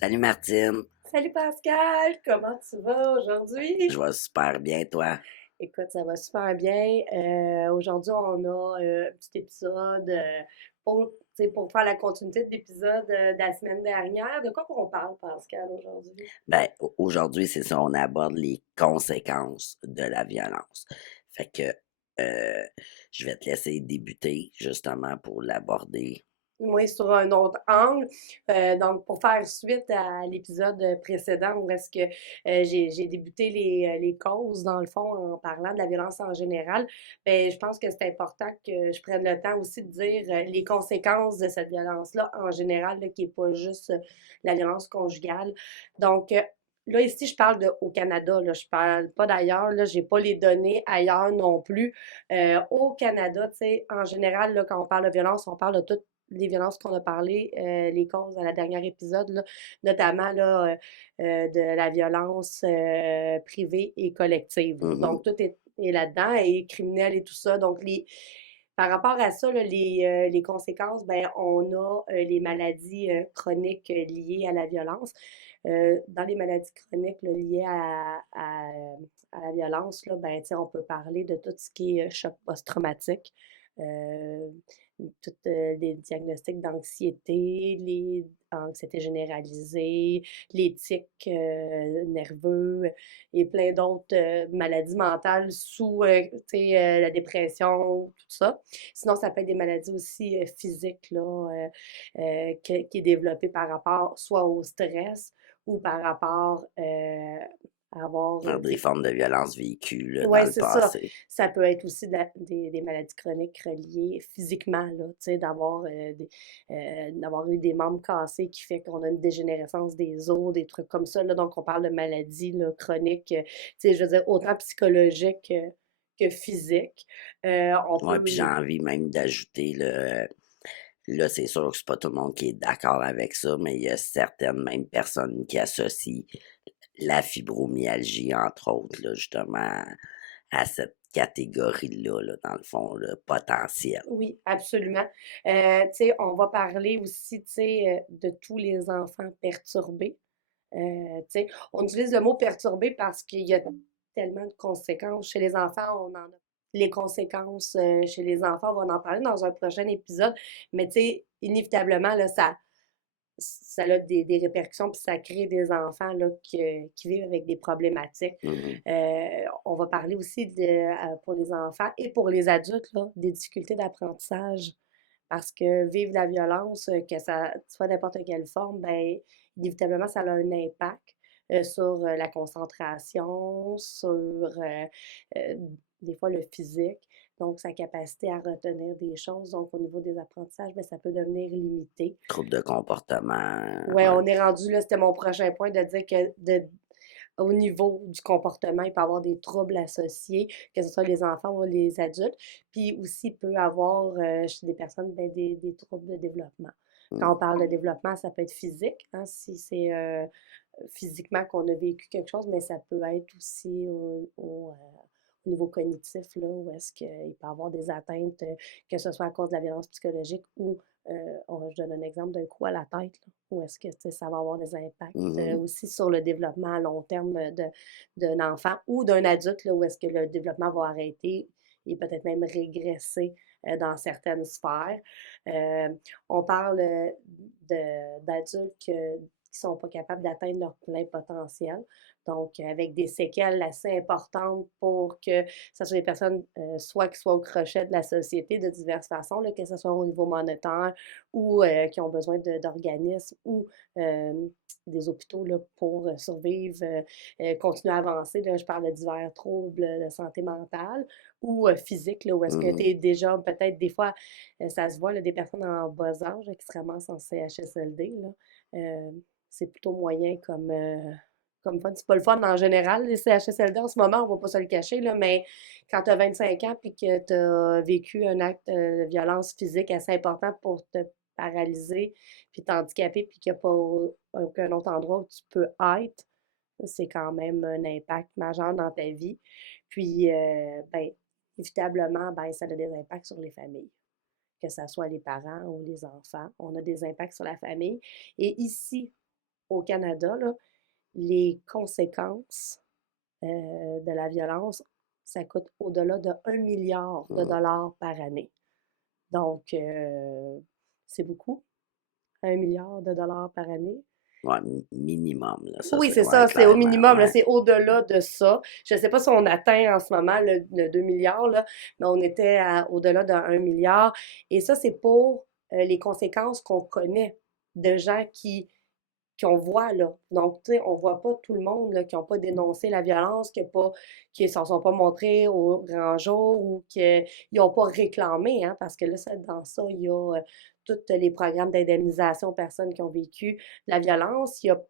Salut Martine, Salut Pascal, comment tu vas aujourd'hui? je vais super bien toi. Écoute, ça va super bien. Aujourd'hui, on a un petit épisode pour, pour faire la continuité de l'épisode de la semaine dernière. De quoi qu'on parle, Pascal, aujourd'hui? Ben, aujourd'hui, c'est ça, on aborde les conséquences de la violence. Fait que euh, je vais te laisser débuter justement pour l'aborder. Moi, sur un autre angle. Donc, pour faire suite à l'épisode précédent où est-ce que j'ai débuté les causes, dans le fond, en parlant de la violence en général, ben, je pense que c'est important que je prenne le temps aussi de dire les conséquences de cette violence-là en général, là, qui n'est pas juste la violence conjugale. Donc, là, ici, je parle au Canada, là, je parle pas d'ailleurs, là, j'ai pas les données ailleurs non plus. Au Canada, tu sais, en général, là, quand on parle de violence, on parle de tout les violences qu'on a parlé, les causes à la dernière épisode, là, notamment là, de la violence privée et collective. Mhm. Donc, tout est là-dedans, et criminel et tout ça. Donc, par rapport à ça, là, les conséquences, ben, on a les maladies chroniques liées à la violence. Dans les maladies chroniques là, liées à la violence, là, ben, on peut parler de tout ce qui est choc post-traumatique. Euh, Tous les diagnostics d'anxiété, les anxiété généralisée, les tics nerveux et plein d'autres maladies mentales sous la dépression, tout ça. Sinon, ça peut être des maladies aussi physiques là, qui est développée par rapport soit au stress ou par rapport à avoir Des formes de violence vécues là, dans oui, le c'est ça. passé. Ça peut être aussi des maladies chroniques reliées physiquement, là, tu sais, d'avoir eu des membres cassés qui fait qu'on a une dégénérescence des os, des trucs comme ça, là. Donc, on parle de maladies là, chroniques, tu sais, je veux dire, autant psychologiques que physiques. On Ouais, puis j'ai peut envie même d'ajouter là, c'est sûr que c'est pas tout le monde qui est d'accord avec ça, mais il y a certaines même personnes qui associent la fibromyalgie, entre autres, là, justement, à cette catégorie-là, là, dans le fond, le potentiel. Oui, absolument. Tu sais, on va parler aussi, tu sais, de tous les enfants perturbés. Tu sais, on utilise le mot perturbé parce qu'il y a tellement de conséquences. Chez les enfants, on en a les conséquences chez les enfants, on va en parler dans un prochain épisode. Mais tu sais, inévitablement, là, ça a des répercussions, puis ça crée des enfants là, qui vivent avec des problématiques. Mhm. On va parler aussi pour les enfants et pour les adultes, là, des difficultés d'apprentissage. Parce que vivre la violence, que ça soit n'importe quelle forme, ben, inévitablement, ça a un impact sur la concentration, sur euh, des fois le physique, donc sa capacité à retenir des choses. Donc, au niveau des apprentissages, ben, ça peut devenir limité. Trouble de comportement, Ouais, ouais. on est rendu là, c'était mon prochain point de dire que au niveau du comportement, il peut y avoir des troubles associés, que ce soit les enfants ou les adultes. Puis aussi, il peut y avoir chez des personnes ben, des troubles de développement. Mm. Quand on parle de développement, ça peut être physique, hein, si c'est physiquement qu'on a vécu quelque chose, mais ça peut être aussi au niveau cognitif, là, où est-ce qu'il peut y avoir des atteintes, que ce soit à cause de la violence psychologique ou, je donne un exemple d'un coup à la tête, là, où est-ce que ça va avoir des impacts Mhm. aussi sur le développement à long terme d'un enfant ou d'un adulte, là, où est-ce que le développement va arrêter et peut-être même régresser dans certaines sphères. Euh, on parle d'adultes qui sont pas capables d'atteindre leur plein potentiel. Donc, avec des séquelles assez importantes pour que ce soit des personnes soit qui soient au crochet de la société de diverses façons, là, que ce soit au niveau monétaire ou qui ont besoin d'organismes ou euh, des hôpitaux là, pour survivre, continuer à avancer. Là, je parle de divers troubles de santé mentale ou physique, là, où est-ce que tu Mhm. es déjà, peut-être des fois, ça se voit, là, des personnes en bas âge là, qui se ramassent en CHSLD. Là. Euh, c'est plutôt moyen comme fun. C'est pas le fun en général, les CHSLD en ce moment, on va pas se le cacher, là, mais quand tu as 25 ans puis que tu as vécu un acte de violence physique assez important pour te paralyser puis t'handicaper puis qu'il n'y a pas aucun autre endroit où tu peux être, c'est quand même un impact majeur dans ta vie. Puis, ben, évitablement, ben, ça a des impacts sur les familles, que ce soit les parents ou les enfants. On a des impacts sur la famille. Et ici, au Canada, là, les conséquences de la violence, ça coûte au-delà de 1 milliard de dollars par année. Donc, c'est beaucoup, 1 milliard de dollars par année. Ouais, minimum, là, Oui, ça c'est doit ça, être c'est au clairement, minimum, là, ouais. c'est au-delà de ça. Je ne sais pas si on atteint en ce moment le 2 milliards, là, mais on était au-delà de 1 milliard. Et ça, c'est pour les conséquences qu'on connaît de gens qu'on voit, là. Donc, tu sais, on voit pas tout le monde, là, qui n'ont pas dénoncé la violence, qui s'en sont pas montrés au grand jour ou qui n'ont pas réclamé, hein, parce que là, dans ça, il y a tous les programmes d'indemnisation aux personnes qui ont vécu la violence. Il y a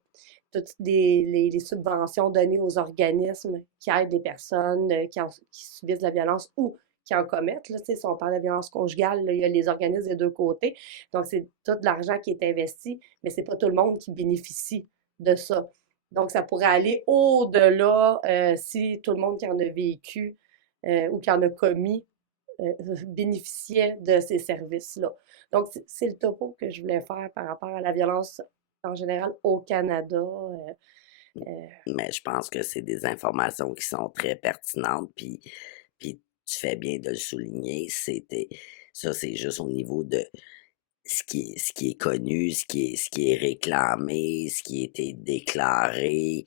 toutes les subventions données aux organismes qui aident les personnes qui subissent la violence ou qui en commettent. Là, tu sais, si on parle de violence conjugale, là, il y a les organismes des deux côtés. Donc, c'est tout l'argent qui est investi, mais c'est pas tout le monde qui bénéficie de ça. Donc, ça pourrait aller au-delà si tout le monde qui en a vécu ou qui en a commis bénéficiait de ces services-là. Donc, c'est le topo que je voulais faire par rapport à la violence en général au Canada. Mais je pense que c'est des informations qui sont très pertinentes, puis tu fais bien de le souligner. Ça, c'est juste au niveau de ce qui est connu, ce qui est réclamé, ce qui a été déclaré.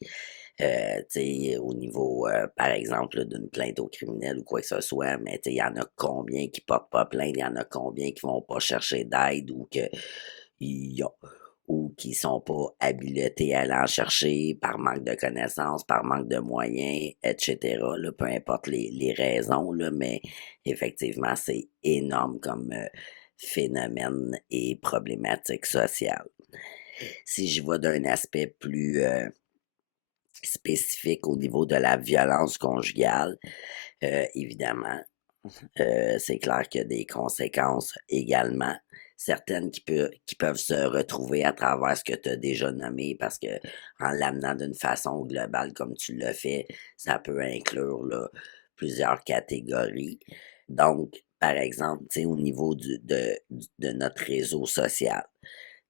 Tu sais, au niveau, par exemple, là, d'une plainte au criminel ou quoi que ce soit, mais tu sais, il y en a combien qui portent pas plainte, il y en a combien qui vont pas chercher d'aide ou que ils ont ou qui sont pas habilités à aller en chercher par manque de connaissances, par manque de moyens, et cetera, là, peu importe les raisons, là, mais effectivement, c'est énorme comme, phénomène et problématique sociale. Si je vois d'un aspect plus, spécifique au niveau de la violence conjugale, évidemment, c'est clair qu'il y a des conséquences également, certaines qui peuvent se retrouver à travers ce que tu as déjà nommé, parce que en l'amenant d'une façon globale comme tu l'as fait, ça peut inclure là, plusieurs catégories. Donc, par exemple, tu sais, au niveau de notre réseau social,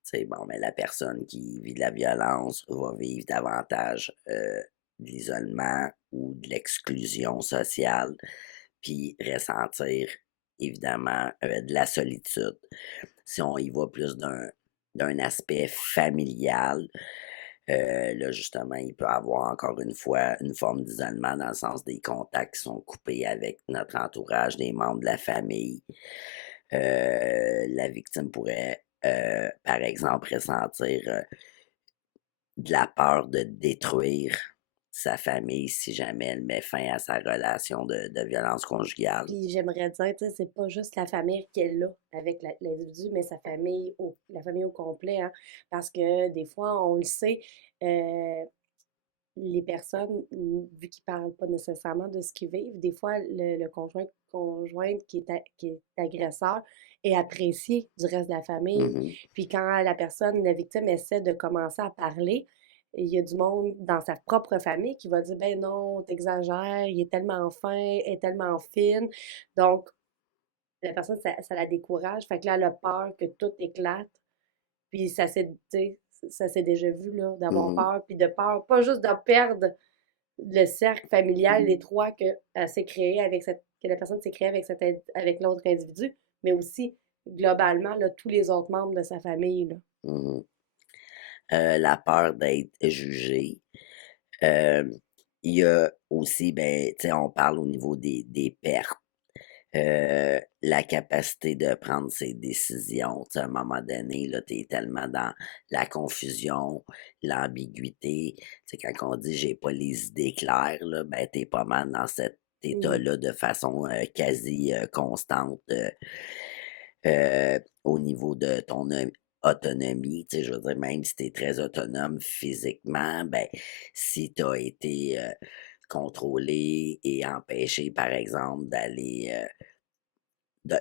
tu sais, bon, mais la personne qui vit de la violence va vivre davantage de l'isolement ou de l'exclusion sociale, puis ressentir évidemment de la solitude. Si on y va plus d'un aspect familial, là justement, il peut avoir encore une fois une forme d'isolement dans le sens des contacts qui sont coupés avec notre entourage, des membres de la famille. La victime pourrait, par exemple, ressentir de la peur de détruire sa famille si jamais elle met fin à sa relation de violence conjugale. Puis j'aimerais dire, tu sais, c'est pas juste la famille qu'elle a avec l'individu, mais la famille au complet, hein, parce que des fois, on le sait, euh, les personnes, vu qu'ils parlent pas nécessairement de ce qu'ils vivent, des fois, le conjointe qui est agresseur est apprécié du reste de la famille. Mhm, Puis quand la victime essaie de commencer à parler, il y a du monde dans sa propre famille qui va dire, ben non, t'exagères, il est tellement fin, elle est tellement fine. Donc, la personne, ça la décourage. Fait que là, elle a peur que tout éclate. Puis tu sais, ça s'est déjà vu, là, d'avoir mhm, peur, puis de peur, pas juste de perdre le cercle familial étroit que la personne s'est créée avec l'autre individu, mais aussi, globalement, là, tous les autres membres de sa famille, là. mhm. La peur d'être jugé. Euh, il y a aussi, ben, tu sais, on parle au niveau des pertes. La capacité de prendre ses décisions. Tu sais, à un moment donné, là, tu es tellement dans la confusion, l'ambiguïté. Tu sais, quand on dit j'ai pas les idées claires, là, ben, tu es pas mal dans cet Mhm. état-là de façon quasi constante au niveau de ton autonomie. Tu sais, je veux dire, même si tu es très autonome physiquement, ben, si tu as été contrôlé et empêché, par exemple, d'aller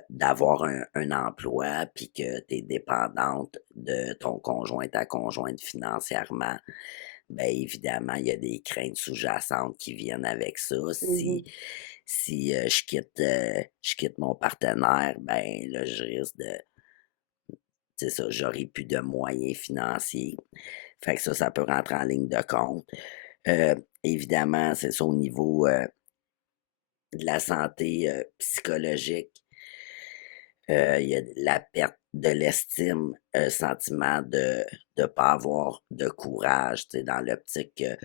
d'avoir un emploi, puis que tu es dépendante de ton conjoint, ta conjointe financièrement, ben évidemment, il y a des craintes sous-jacentes qui viennent avec ça. Mhm. Si je quitte mon partenaire, ben là, je risque de, c'est ça, j'aurai plus de moyens financiers. Fait que ça peut rentrer en ligne de compte. Évidemment, c'est ça au niveau, de la santé, psychologique. Il y a la perte de l'estime, sentiment de pas avoir de courage, tu sais, dans l'optique que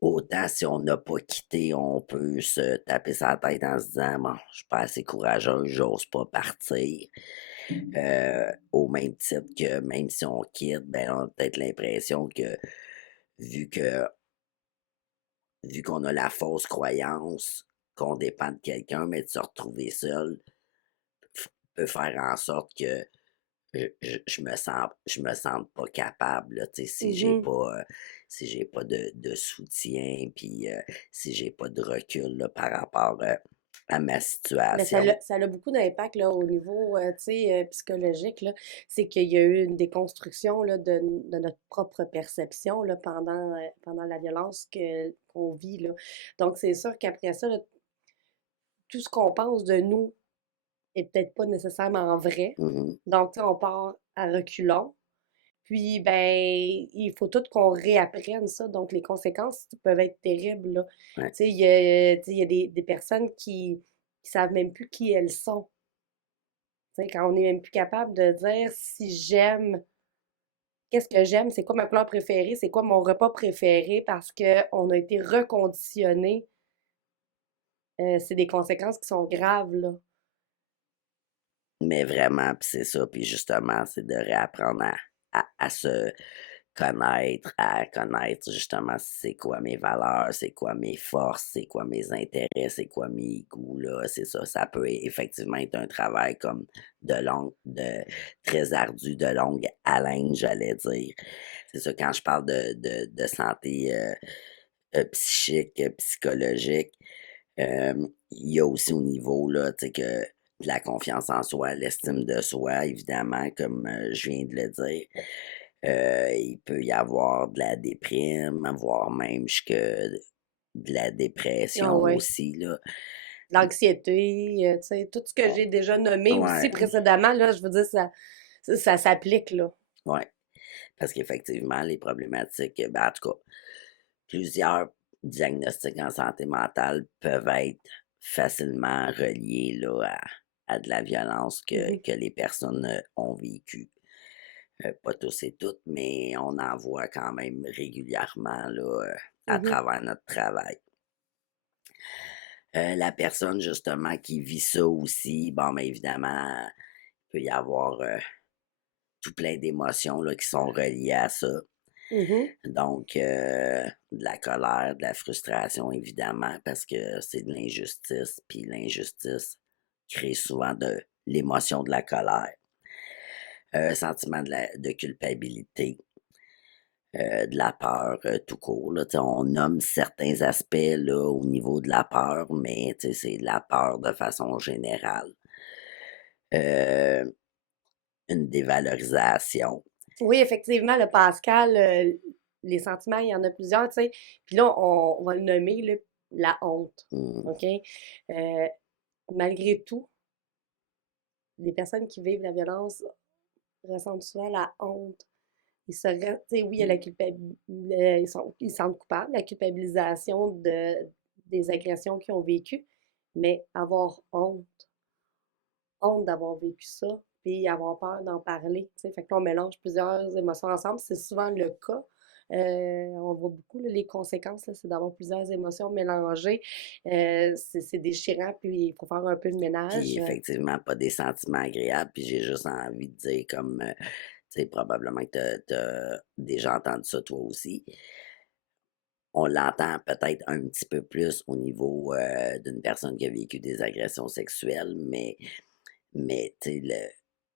autant si on n'a pas quitté, on peut se taper sa tête en se disant: «Bon, je suis pas assez courageux, j'ose pas partir». Au même titre que même si on quitte, ben, on a peut-être l'impression que vu que vu qu'on a la fausse croyance qu'on dépend de quelqu'un, mais de se retrouver seul peut faire en sorte que je me sente pas capable, là, tu sais, Mhm. si j'ai pas de soutien, puis, si j'ai pas de recul, là, par rapport, à ma Mais situation. ça a beaucoup d'impact là, au niveau tu sais, psychologique. Là. C'est qu'il y a eu une déconstruction là, de notre propre perception là, pendant la violence qu'on vit. Là. Donc, c'est sûr qu'après ça, là, tout ce qu'on pense de nous est peut-être pas nécessairement vrai. Mmh. Donc, tu sais, on part à reculons. Puis, ben, il faut tout qu'on réapprenne ça. Donc, les conséquences peuvent être terribles, là. Ouais. Tu sais, il y a des personnes qui savent même plus qui elles sont. Tu sais, quand on n'est même plus capable de dire si j'aime, qu'est-ce que j'aime, c'est quoi ma couleur préférée, c'est quoi mon repas préféré, parce qu'on a été reconditionné. C'est des conséquences qui sont graves, là. Mais vraiment, puis c'est ça, puis justement, c'est de réapprendre à se connaître, à connaître justement c'est quoi mes valeurs, c'est quoi mes forces, c'est quoi mes intérêts, c'est quoi mes goûts, là, c'est ça. Ça peut effectivement être un travail comme de très ardu, de longue haleine, j'allais dire. C'est ça, quand je parle de santé psychique, psychologique, il y a aussi au niveau, là, tu sais, que de la confiance en soi, l'estime de soi, évidemment, comme je viens de le dire. Il peut y avoir de la déprime, voire même jusque de la Ah dépression ouais. aussi, là. L'anxiété, tu sais, tout ce que On j'ai déjà nommé aussi Ouais, précédemment, là, je veux dire, ça s'applique, là. ouais. Parce qu'effectivement, les problématiques, ben, en tout cas, plusieurs diagnostics en santé mentale peuvent être facilement reliés, là, à de la violence Mhm, que les personnes, ont vécue. Pas tous et toutes, mais on en voit quand même régulièrement, là, à mhm. travers notre travail. La personne justement qui vit ça aussi, bon, ben, évidemment, il peut y avoir, tout plein d'émotions, là, qui sont reliées à ça. Mhm. Donc, de la colère, de la frustration, évidemment, parce que c'est de l'injustice, puis l'injustice crée souvent de l'émotion de la colère. Sentiment de culpabilité, de la peur, tout court, là. Tu sais, on nomme certains aspects, là, au niveau de la peur, mais tu sais, c'est la peur de façon générale. Heu, une dévalorisation. Oui, effectivement, le Pascal, les sentiments, il y en a plusieurs, tu sais. Puis là, on va le nommer, là, la honte. Mmh, OK? Euh, Malgré tout, les personnes qui vivent la violence ressentent souvent la honte. Tu sais, oui, il y a la mmh. culpabilité, ils se sentent coupables, la culpabilisation des agressions qu'ils ont vécues, mais avoir honte d'avoir vécu ça, puis avoir peur d'en parler, tu sais. Fait que là, on mélange plusieurs émotions ensemble. C'est souvent le cas. On voit beaucoup là, les conséquences, là, c'est d'avoir plusieurs émotions mélangées. C'est déchirant, puis il faut faire un peu de Puis ménage. effectivement, pas des sentiments agréables, puis j'ai juste envie de dire comme, tu sais, probablement que tu déjà entendu ça toi aussi. On l'entend peut-être un petit peu plus au niveau, d'une personne qui a vécu des agressions sexuelles, mais tu sais,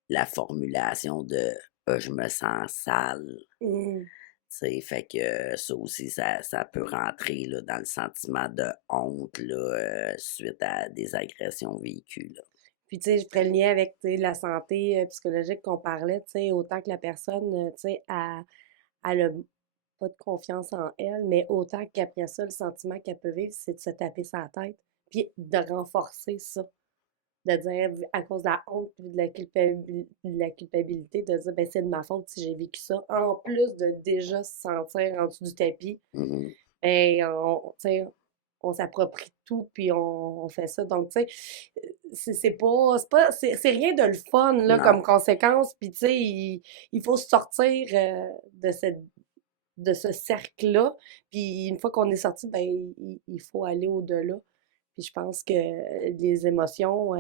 la formulation de: je me sens sale», Mhm. tu sais, fait que ça aussi, ça peut rentrer, là, dans le sentiment de honte, là, suite à des agressions vécues, là. Puis, tu sais, je ferais le lien avec, tu sais, la santé psychologique qu'on parlait, tu sais, autant que la personne, tu sais, elle a pas de confiance en elle, mais autant qu'après ça, le sentiment qu'elle peut vivre, c'est de se taper sa tête, puis de renforcer ça. de dire, à cause de la honte puis de la culpabilité, de dire, ben c'est de ma faute si j'ai vécu ça. En plus de déjà se sentir en dessous du tapis, Mhm. ben, tu sais, on s'approprie tout, puis on fait ça. Donc, tu sais, c'est rien de le fun, là, Non, comme conséquence. Puis, tu sais, il faut sortir de ce cercle-là. Puis, une fois qu'on est sorti, ben, il faut aller au-delà. Puis, je pense que les émotions,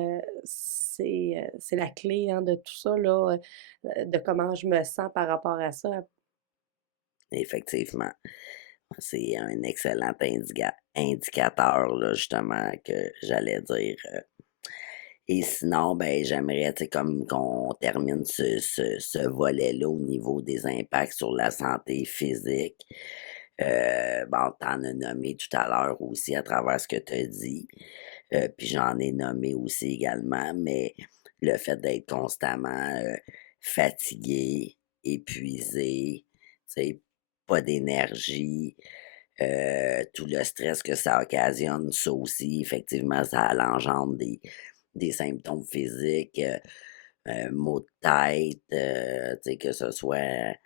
c'est la clé, hein, de tout ça, là, de comment je me sens par rapport à ça. effectivement. C'est un excellent indicateur, là, justement, que j'allais dire. Et sinon, ben, j'aimerais, tu sais, comme qu'on termine ce volet-là au niveau des impacts sur la santé physique. Bon, t'en as nommé tout à l'heure aussi à travers ce que tu as dit. Puis j'en ai nommé aussi également, mais le fait d'être constamment fatigué, épuisé, tu sais, pas d'énergie, tout le stress que ça occasionne, ça aussi, effectivement, ça engendre des symptômes physiques, maux de tête, tu sais, que ce soit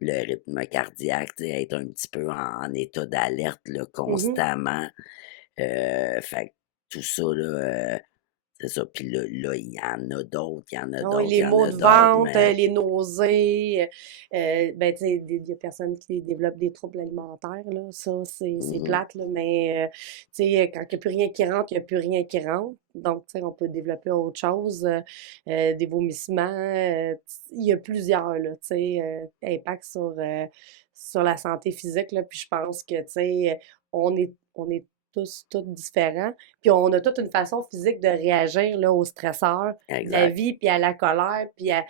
le rythme cardiaque, tu sais, être un petit peu en état d'alerte là, Mhm. constamment. Fait que tout ça, là, c'est ça. Puis là, il y en a d'autres, il y en a Ah oui, d'autres, il les y en maux a de d'autres, ventre, mais les nausées, ben, tu sais, il y a personnes qui développent des troubles alimentaires, là. Ça, c'est mhm, plate, là, mais, tu sais, quand il n'y a plus rien qui rentre, il n'y a plus rien qui rentre. Donc, tu sais, on peut développer autre chose, des vomissements. Il y a plusieurs, là, tu sais, impacts sur la santé physique, là. Puis je pense que, tu sais, on est tous, toutes différents. Puis on a toute une façon physique de réagir, là, aux stresseurs de la exact. vie, puis à la colère, puis à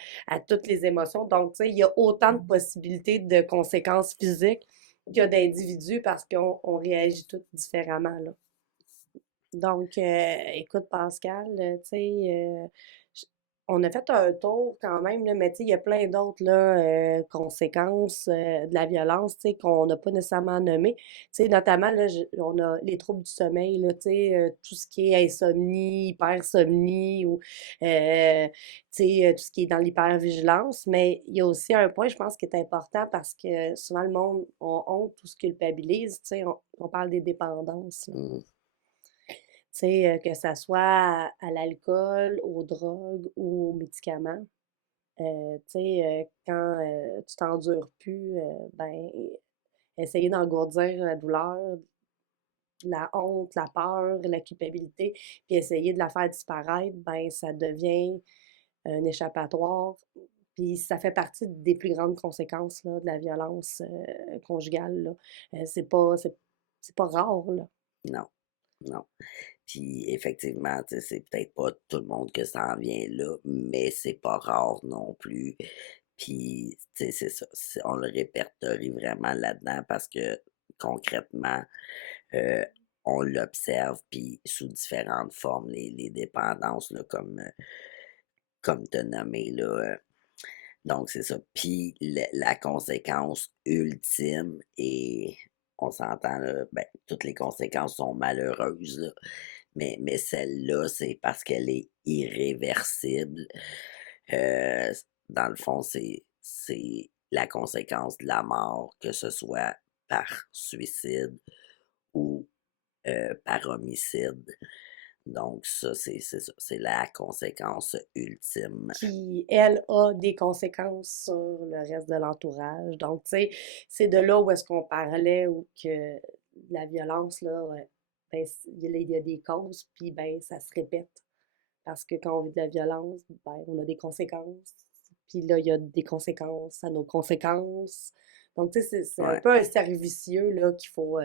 toutes les émotions. Donc, tu sais, il y a autant de possibilités de conséquences physiques qu'il y a d'individus parce qu'on réagit tous différemment, là. Donc, écoute, Pascal, tu sais, j- on a fait un tour quand même, là, mais tu sais, il y a plein d'autres là, conséquences de la violence, tu sais, qu'on n'a pas nécessairement nommées. Tu sais, notamment, là, on a les troubles du sommeil, là, tu sais, tout ce qui est insomnie, hypersomnie ou, tu sais, tout ce qui est dans l'hypervigilance. Mais il y a aussi un point, je pense, qui est important parce que souvent le monde, on honte ou se culpabilise, tu sais, on parle des dépendances, là. Mhm, Tu sais, que ça soit à l'alcool, aux drogues ou aux médicaments. Tu sais, quand tu t'endures plus, ben, essayer d'engourdir la douleur, la honte, la peur, la culpabilité, puis essayer de la faire disparaître, ben, ça devient un échappatoire. Puis ça fait partie des plus grandes conséquences là, de la violence conjugale. Là. C'est pas rare, là. non, non. Puis effectivement, tu sais, c'est peut-être pas tout le monde que ça en vient là, mais c'est pas rare non plus. Puis, tu sais, c'est ça. On le répertorie vraiment là-dedans parce que concrètement, euh, on l'observe, puis sous différentes formes, les dépendances, là, comme tu as nommé, là. Donc, c'est ça. Puis, la conséquence ultime, et on s'entend, là, ben, toutes les conséquences sont malheureuses, là, mais celle-là, c'est parce qu'elle est irréversible. Euh, Dans le fond, c'est la conséquence de la mort, que ce soit par suicide ou par homicide. Donc, ça, c'est ça. C'est la conséquence ultime. Qui, elle, a des conséquences sur le reste de l'entourage. Donc, tu sais, c'est de là où est-ce qu'on parlait, où que la violence, là, ben, il y a des causes, puis ben, ça se répète. Parce que quand on vit de la violence, ben, on a des conséquences. Puis là, il y a des conséquences à nos conséquences. Donc, tu sais, c'est un Ouais, peu un cercle vicieux, là, qu'il faut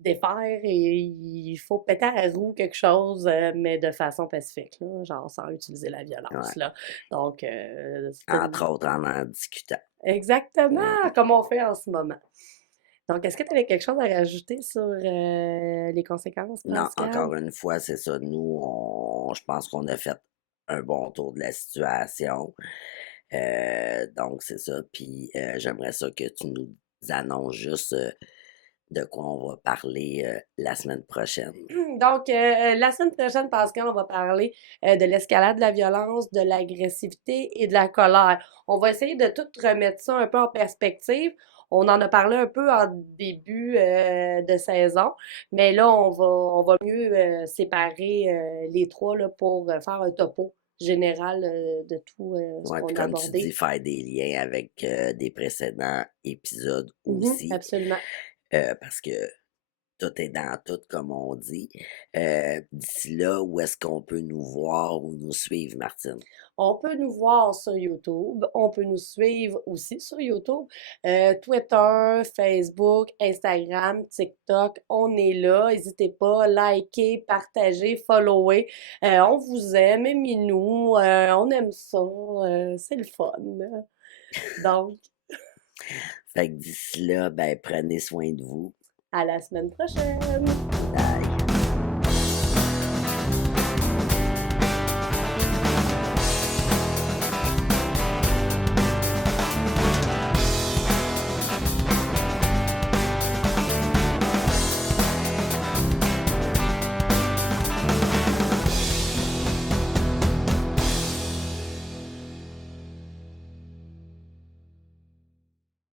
défaire et il faut péter à la roue quelque chose, mais de façon pacifique, là, genre sans utiliser la ouais. violence, là. Donc, Entre autres, en discutant. Mm. exactement comme on fait en ce moment. Donc, est-ce que tu avais quelque chose à rajouter sur les conséquences, Non, Pascal? encore une fois, c'est ça. Nous, je pense qu'on a fait un bon tour de la situation. Donc, c'est ça. Puis, j'aimerais ça que tu nous annonces juste de quoi on va parler la semaine prochaine. Donc, la semaine prochaine, Pascal, on va parler de l'escalade de la violence, de l'agressivité et de la colère. On va essayer de tout remettre ça un peu en perspective. On en a parlé un peu en début de saison, mais là, on va mieux séparer les trois là, pour faire un topo général de tout ce Ouais, puis qu'on a comme tu dis, abordé. faire des liens avec des précédents épisodes Mhm, aussi, absolument. parce que tout est dans tout, comme on dit. D'ici là, où est-ce qu'on peut nous voir ou nous suivre, Martine? On peut nous voir sur YouTube, on peut nous suivre aussi sur YouTube, Twitter, Facebook, Instagram, TikTok, on est là. N'hésitez pas, liker, partager, follower. On vous aime, aimez-nous, on aime ça, c'est le fun. Donc, Fait que d'ici là, ben, prenez soin de vous. à la semaine prochaine!